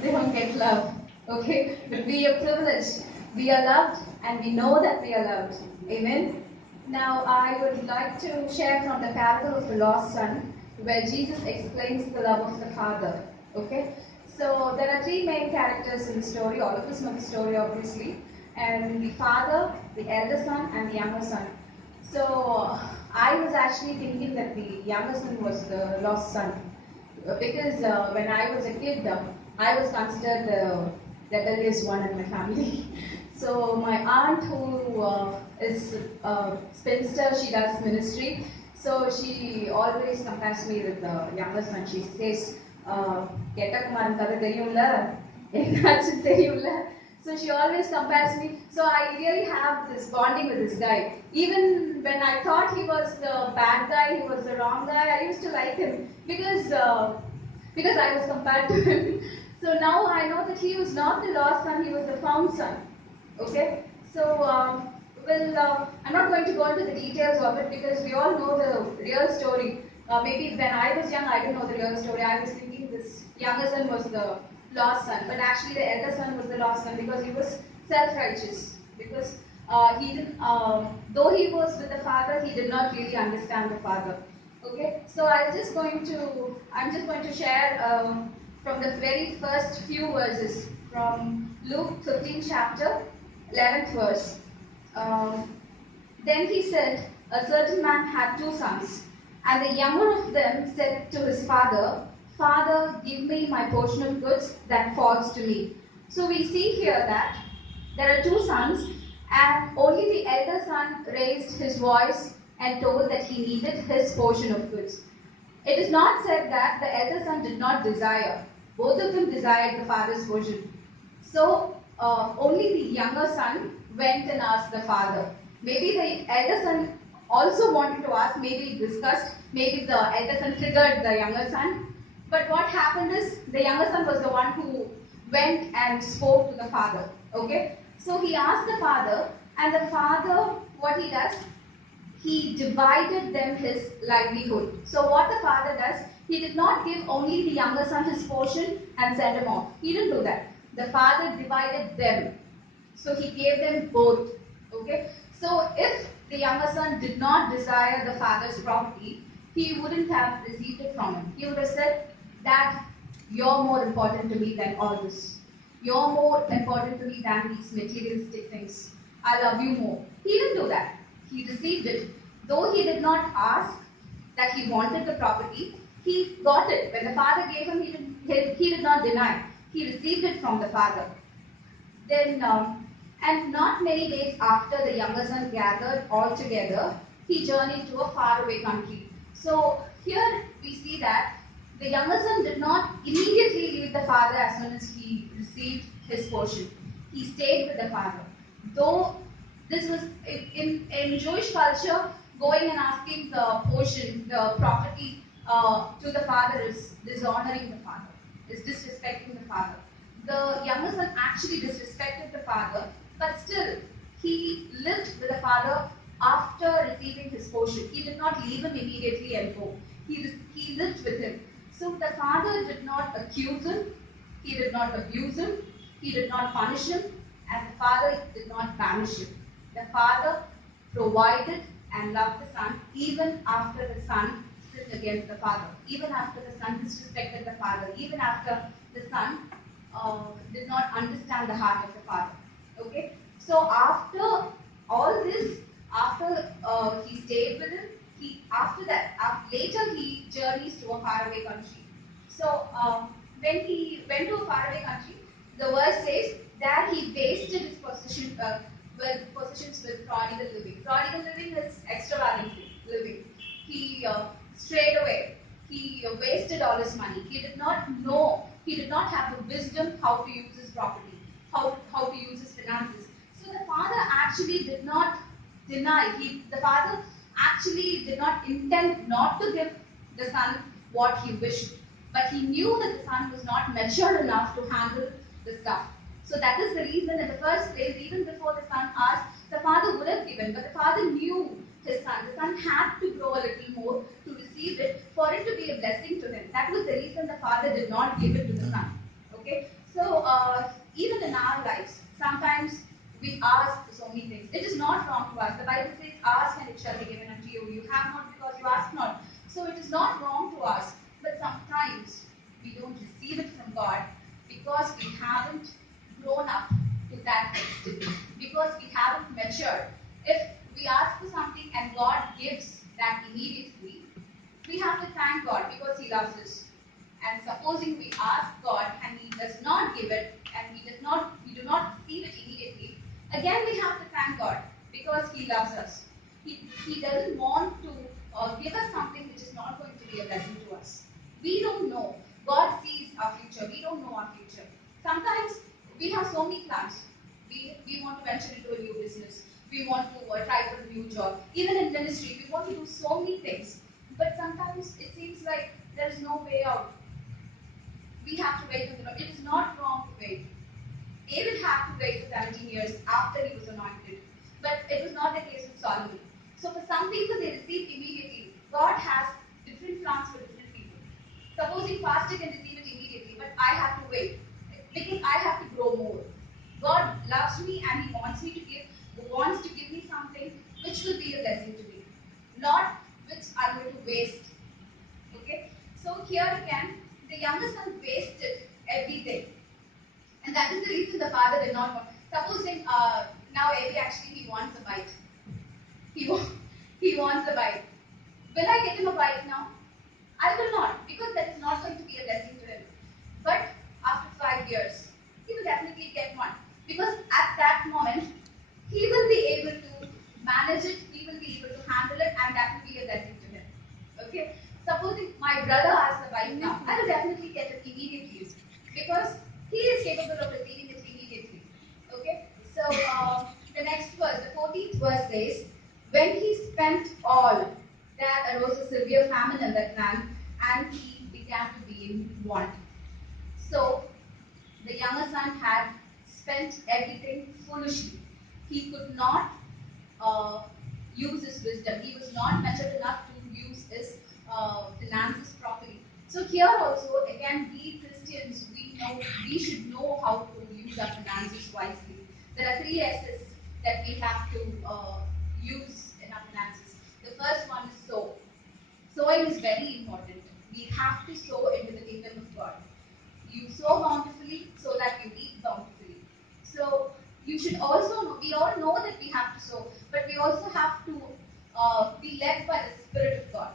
They don't get love. Okay? But we are privileged. We are loved and we know that we are loved. Amen? Now, I would like to share from the parable of the lost son, where Jesus explains the love of the Father. Okay? So, there are three main characters in the story. All of us know the story, obviously. And the father, the elder son, and the younger son. So, I was actually thinking that the younger son was the lost son because when I was a kid, I was considered the rebellious one in my family. So my aunt, who is a spinster, she does ministry. So she always compares me with the younger son. She says, "Ketta Kumaran kada theriyumla, ennachu theriyumla." So she always compares me. So I really have this bonding with this guy. Even when I thought he was the bad guy, he was the wrong guy, I used to like him because I was compared to him. So now I know that he was not the lost son, he was the found son. Okay? So, I'm not going to go into the details of it because we all know the real story. Maybe when I was young, I didn't know the real story. I was thinking this younger son was the lost son, but actually the elder son was the lost son because he was self-righteous. Because he didn't, though he was with the father, he did not really understand the father. Okay, so I'm just going to share from the very first few verses from Luke 15 chapter 11th verse. Then he said, a certain man had two sons, and the younger of them said to his father, Father, give me my portion of goods that falls to me. So we see here that there are two sons, and only the elder son raised his voice and told that he needed his portion of goods. It is not said that the elder son did not desire. Both of them desired the father's portion. So only the younger son went and asked the father. Maybe the elder son also wanted to ask, maybe discussed, maybe the elder son triggered the younger son. But what happened is the younger son was the one who went and spoke to the father. Okay? So he asked the father, and the father, what he does, he divided them his livelihood. So what the father does, he did not give only the younger son his portion and send him off. He didn't do that. The father divided them. So he gave them both. Okay. So if the younger son did not desire the father's property, he wouldn't have received it from him. He would have said, Dad, you're more important to me than all this. You're more important to me than these materialistic things. I love you more. He didn't do that. He received it. Though he did not ask that he wanted the property, he got it. When the father gave him, he did not deny. He received it from the father. Then, and not many days after the younger son gathered all together, he journeyed to a faraway country. So here we see that the younger son did not immediately leave the father as soon as he received his portion. He stayed with the father. Though this was in Jewish culture, going and asking the portion, the property to the father is dishonoring the father, is disrespecting the father. The younger son actually disrespected the father, but still he lived with the father after receiving his portion. He did not leave him immediately and go. He lived with him. So the father did not accuse him, he did not abuse him, he did not punish him, and the father did not banish him. The father provided and loved the son even after the son sinned against the father, even after the son disrespected the father, even after the son did not understand the heart of the father. Okay, so after all this, after he stayed with him, later he journeys to a faraway country. So when he went to a faraway country, the verse says that he wasted his possessions with prodigal living. Prodigal living is extravagant living. He strayed away. He wasted all his money. He did not know. He did not have the wisdom how to use his property, how to use his finances. So the father actually did not deny. The father actually did not intend not to give the son what he wished. But he knew that the son was not mature enough to handle the stuff. So that is the reason in the first place, even before the son asked, the father would have given. But the father knew his son. The son had to grow a little more to receive it for it to be a blessing to him. That was the reason the father did not give it to the son. Okay. even in our lives, sometimes we ask for so many things. It is not wrong to ask. The Bible says, ask and it shall be given unto you. You have not because you ask not. So it is not wrong to ask. But sometimes we don't receive it from God because we haven't grown up to that extent. Because we haven't matured. If we ask for something and God gives that immediately, we have to thank God because He loves us. And supposing we ask God and He does not give it and we do not receive it immediately, again we have to thank God because He loves us. He doesn't want to give us something which is not going to be a blessing to us. We don't know. God sees our future. We don't know our future. Sometimes we have so many plans. We want to venture into a new business. We want to try for a new job. Even in ministry, we want to do so many things. But sometimes it seems like there is no way out. We have to wait on the Lord. It is not wrong to wait. David had to wait for 17 years after he was anointed. But it was not the case with Solomon. So for some people, they receive immediately. God has different plans for different people. Supposing pastor can receive it immediately, but I have to wait because I have to grow more. God loves me and He wants to give me something which will be a blessing to me, not which I'm going to waste. Okay. So here again, the younger son wasted everything. And that is the reason the father did not want. Supposing now Abby actually he wants a bite. He, wa- he wants a bite. Will I get him a bite now? I will not because that is not going to be a blessing to him. But after 5 years, he will definitely get one. Because at that moment, he will be able to manage it, he will be able to handle it, and that will be a blessing to him. Okay? Supposing my brother asks a bite now, I will definitely get it immediately because he is capable of receiving it immediately. Okay? So the next verse, the 14th verse says, when he spent all, there arose a severe famine in that land, and he began to be in want. So the younger son had spent everything foolishly. He could not use his wisdom. He was not matured enough to use his finances properly. So here also, again, we Christians, we should know how to use our finances wisely. There are 3 S's that we have to use in our finances. The first one is sow. Sowing is very important. We have to sow into the kingdom of God. You sow bountifully so that you reap bountifully. So you should also know, we all know that we have to sow, but we also have to be led by the Spirit of God.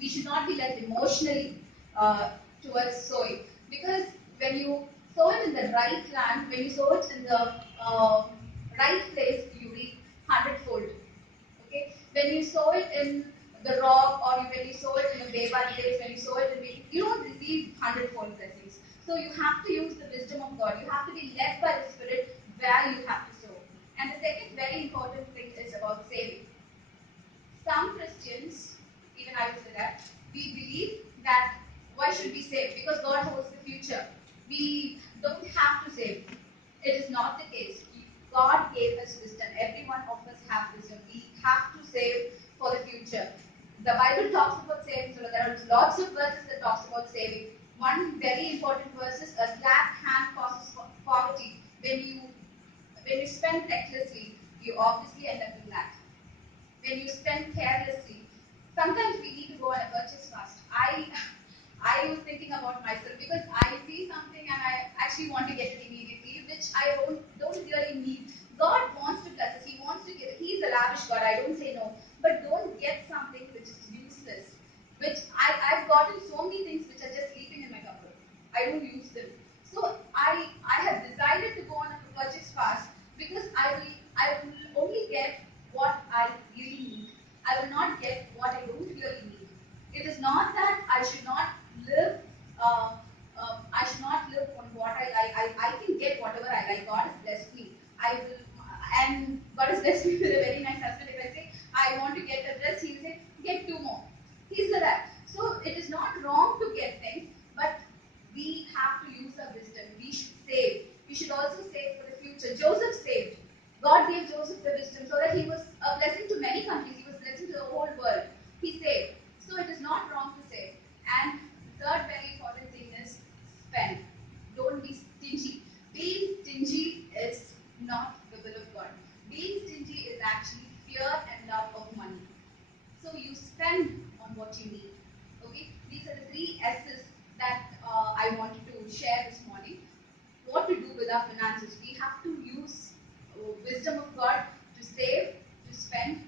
We should not be led emotionally towards sowing. Because when you sow it in the right land, when you sow it in the right place, you reap 100-fold. Okay? When you sow it in the rock or when you sow it in a way by place, when you sow it in you don't receive 100-fold blessings. So you have to use the wisdom of God. You have to be led by the Spirit where you have to sow. And the second very important thing is about saving. Some Christians, even I would say that, we believe that why should we save? Because God holds the future. We don't have to save. It is not the case. God gave us wisdom. Every one of us have wisdom. We have to save for the future. The Bible talks about saving. So there are lots of verses that talks about saving. One very important verse is a slack hand causes poverty. When you spend recklessly, you obviously end up in that. When you spend carelessly, sometimes we need to go on a purchase fast. I was thinking about myself because I see something and I actually want to get it immediately, which I don't really need. God wants to bless us. He wants to give. He's a lavish God. I don't say no. But don't get something which is useless. Which I've gotten so many things which are just sleeping in my cupboard. I don't use them. So I have decided to go on a purchase fast because I will only get what I really need. I will not get what I don't really need. It is not that I should not live. I should not live on what I like. I can get whatever I like. God has blessed me. I will, and God has blessed me with a very nice husband. If I say I want to get a dress, He will say get 2 more. He's like that. So it is not wrong to get things, but we have to use our wisdom. We should save. We should also save for the future. Joseph saved. God gave Joseph the wisdom so that he was a blessing to many countries. He was a blessing to the whole world. He saved. So it is not wrong to save. And the third very important thing is spend. Don't be stingy so you spend on what you need. Okay, these are the three S's that I wanted to share this morning. What to do with our finances? We have to use wisdom of God to save, to spend,